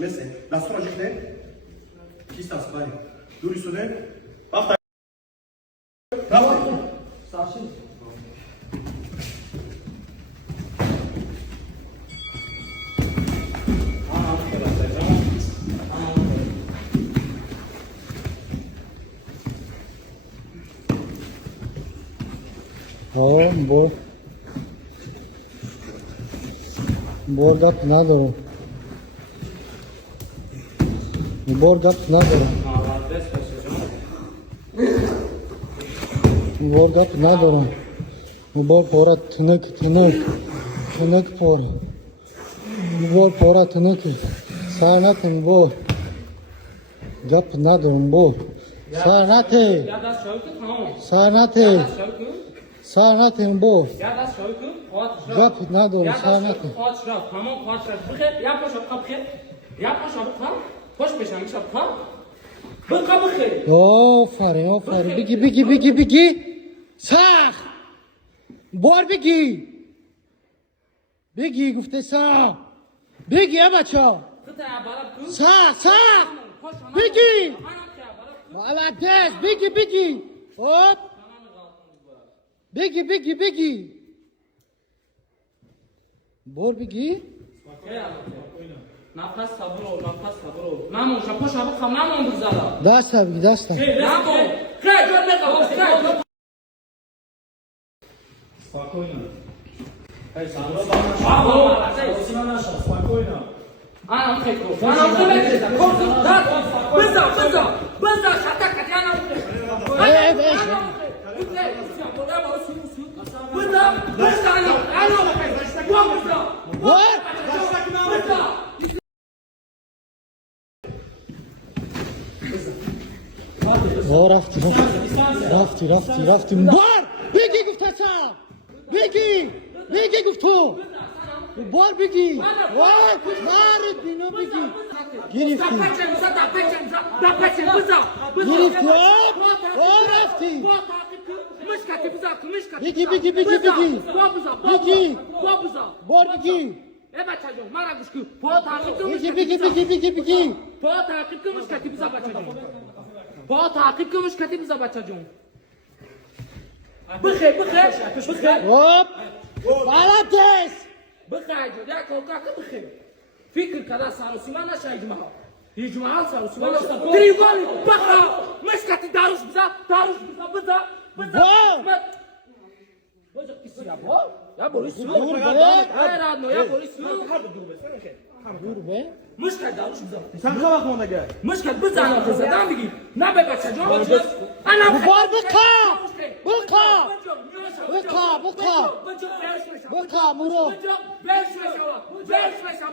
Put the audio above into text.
mese. Dastur acık ne? Kistas bari. Dur üstüne. Bak da. Tamam. Sakin. Bu borgat ندارم borgat ندارم borgat ندارم بار پورا تنک پورا بار پورا تنک سانتم بو گپ ندارم بو سانته سانتم بو Ya da şöyle kağıt گپ ندارم Ya da سانته şöyle kağıt şraf. Tamam kağıt şraf. Bıkır yapma şap kapı. Yapma şap kal. Koş peşen şap kal. Bıkır bıkır. آفرین بگی سخ بار بگی گفته سخ بگی بچه Kıtaya barap kıl. سخ Koş ana. بگی Ana kıya barap kıl. مالدست بگی hop بگی بار بگی Nafas sabır ol. Namon şapı şapı kam namon buzala. دست بگی دست Namon. Kray görme kavus kray. Spokojno. Spokojno. Anam kayıt ol. Anam kayıt ol. Korkun. Bızda. Şatak katiyana. رفتیم بار بگی گفته سخ بگی گفتو بار بگی وای مارد بینو بگی گرفتی رفتی بگی بار بگی Evet çocuğum, mara kuşku. Poğut takip بگی Poğut takip kılmış katibimize bakacağım. Poğut takip kılmış katibimize bakacağım. Bıkır. hop مالدست Bıkır. Ya korkak bıkır. Fikir kadar sarısıman aşağı icma. İcma sarısıman aşağı. Trivali bıkır. Müşkati darus bize. Bıcak pisi ya bu. Ya Boris su. Dur be. Hayır adno ya Boris su. dur be Müşkati darus bize. Sen kusura bakma ona gel. Müşkati bize anlatırsa bigi. Ne be bakacağım? Anam. بار بکا مرو Bıcak 5 yaşa.